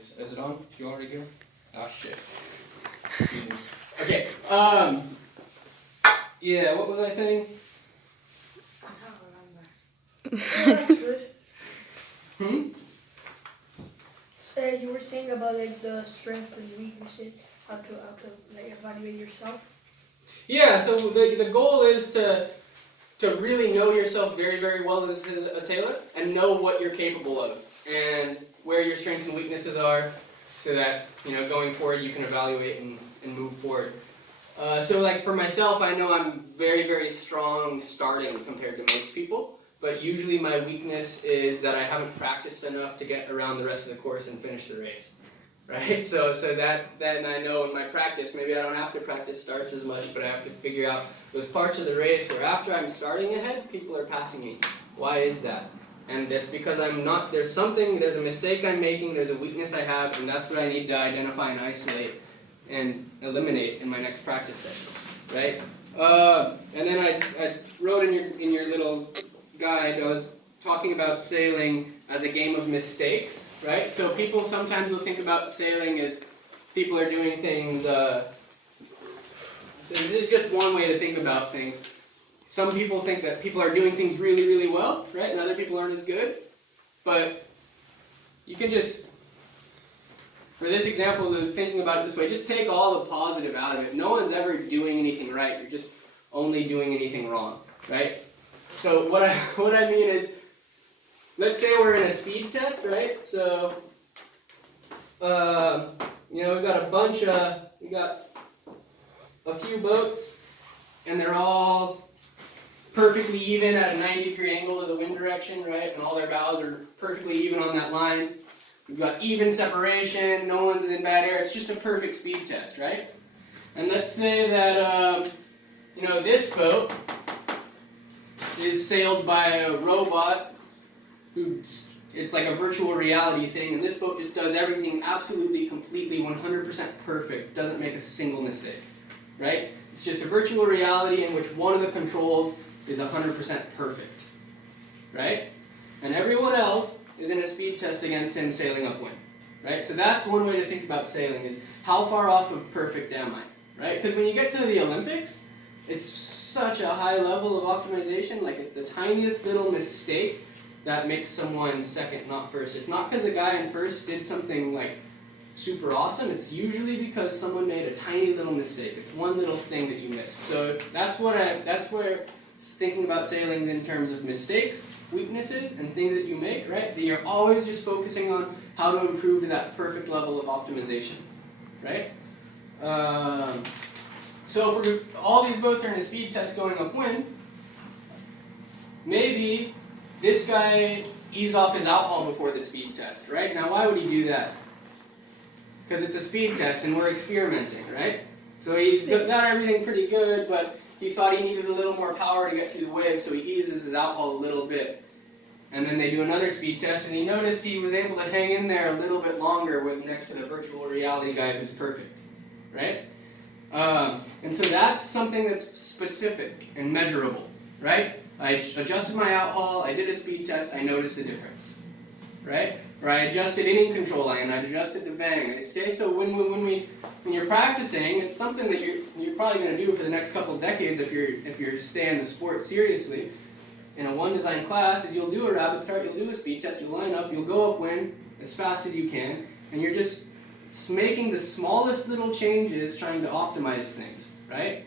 Is it on? You already go? Oh shit. Excuse me. Okay. Yeah. What was I saying? I can't remember. Yeah, that's good. So you were saying about like the strengths and weaknesses, how to like evaluate yourself. Yeah. So the goal is to really know yourself very, very well as a sailor and know what you're capable of and where your strengths and weaknesses are, so that going forward you can evaluate and move forward. So like for myself, I know I'm very, very strong starting compared to most people, but usually my weakness is that I haven't practiced enough to get around the rest of the course and finish the race, right? So that then I know in my practice, maybe I don't have to practice starts as much, but I have to figure out those parts of the race where after I'm starting ahead, people are passing me. Why is that? And that's because there's a mistake I'm making, there's a weakness I have, and that's what I need to identify and isolate and eliminate in my next practice session, right? And then I wrote in your little guide, I was talking about sailing as a game of mistakes, right? So people sometimes will think about sailing as people are doing things, so this is just one way to think about things. Some people think that people are doing things really, really well, right? And other people aren't as good. But you can just, for this example, thinking about it this way, just take all the positive out of it. No one's ever doing anything right. You're just only doing anything wrong, right? So what I mean is, let's say we're in a speed test, right? So, we've got a few boats, and they're all perfectly even at a 90-degree angle to the wind direction, right? And all their bows are perfectly even on that line. We've got even separation, no one's in bad air. It's just a perfect speed test, right? And let's say that, this boat is sailed by a robot it's like a virtual reality thing, and this boat just does everything absolutely, completely, 100% perfect, doesn't make a single mistake, right? It's just a virtual reality in which one of the controls is 100% perfect, right? And everyone else is in a speed test against him sailing upwind, right? So that's one way to think about sailing, is how far off of perfect am I, right? Because when you get to the Olympics, it's such a high level of optimization, like it's the tiniest little mistake that makes someone second, not first. It's not because the guy in first did something like super awesome. It's usually because someone made a tiny little mistake. It's one little thing that you missed. So that's where thinking about sailing in terms of mistakes, weaknesses, and things that you make, right? That you're always just focusing on how to improve to that perfect level of optimization, right? So for all these boats are in a speed test going upwind, maybe this guy eased off his alcohol before the speed test, right? Now why would he do that? Because it's a speed test and we're experimenting, right? So he's got everything pretty good, but he thought he needed a little more power to get through the waves, so he eases his alcohol a little bit. And then they do another speed test, and he noticed he was able to hang in there a little bit longer with next to the virtual reality guy who's perfect, right? And so that's something that's specific and measurable, right? I adjusted my alcohol, I did a speed test, I noticed a difference, right? Or I adjusted inning control line, I adjusted the bang. So when you're practicing, it's something that you're probably going to do for the next couple of decades if you're staying the sport seriously. In a one design class, is you'll do a rapid start, you'll do a speed test, you'll line up, you'll go upwind as fast as you can, and you're just making the smallest little changes, trying to optimize things, right?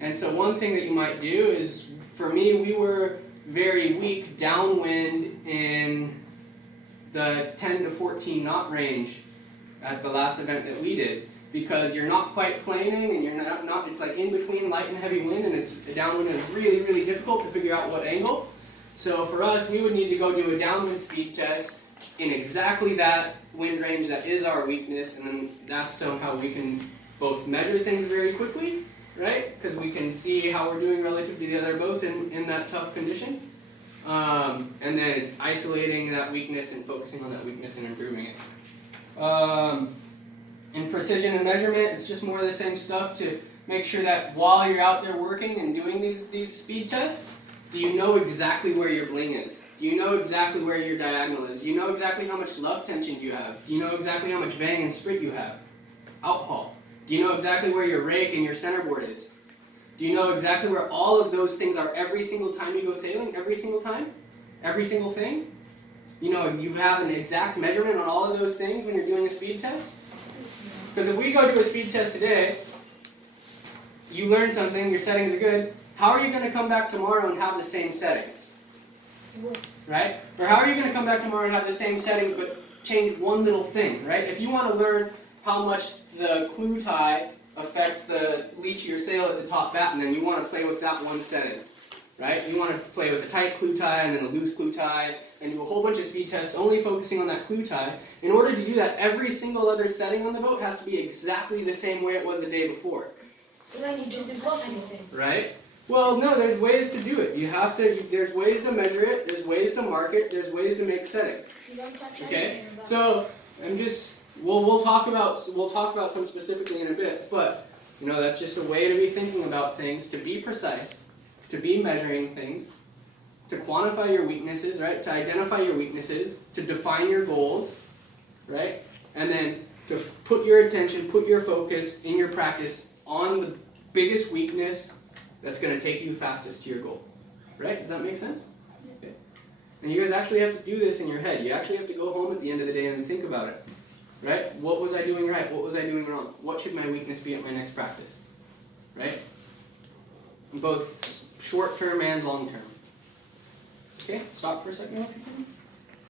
And so one thing that you might do is, for me, we were very weak downwind in the 10 to 14 knot range at the last event that we did, because you're not quite planing and you're not it's like in between light and heavy wind, and it's downwind and it's really, really difficult to figure out what angle. So for us, we would need to go do a downwind speed test in exactly that wind range that is our weakness, and then that's somehow we can both measure things very quickly, right? Because we can see how we're doing relative to the other boats in that tough condition. And then it's isolating that weakness and focusing on that weakness and improving it. In precision and measurement, it's just more of the same stuff to make sure that while you're out there working and doing these speed tests, Do you know exactly where your bling is? Do you know exactly where your diagonal is? Do you know exactly how much love tension you have? Do you know exactly how much vang and sprit you have? Outhaul. Do you know exactly where your rake and your centerboard is? Do you know exactly where all of those things are every single time you go sailing? Every single time? Every single thing? You know, you have an exact measurement on all of those things when you're doing a speed test? Because if we go do a speed test today, you learn something, your settings are good, how are you going to come back tomorrow and have the same settings? Right? Or how are you going to come back tomorrow and have the same settings but change one little thing, right? If you want to learn how much the clue tie affects the leach of your sail at the top batten, then you want to play with that one setting, right? You want to play with a tight clue tie and then a loose clue tie and do a whole bunch of speed tests only focusing on that clue tie. In order to do that, every single other setting on the boat has to be exactly the same way it was the day before. So then you don't touch anything. Right? Well, no, there's ways to do it. There's ways to measure it, there's ways to mark it, there's ways to make settings. You don't touch Okay? anything. So, we'll talk about some specifically in a bit, but, you know, that's just a way to be thinking about things, to be precise, to be measuring things, to quantify your weaknesses, right? To identify your weaknesses, to define your goals, right? And then to put your attention, put your focus in your practice on the biggest weakness that's going to take you fastest to your goal. Right? Does that make sense? Okay. And you guys actually have to do this in your head. You actually have to go home at the end of the day and think about it. Right? What was I doing right? What was I doing wrong? What should my weakness be at my next practice? Right? Both short term and long term. Okay, stop for a second.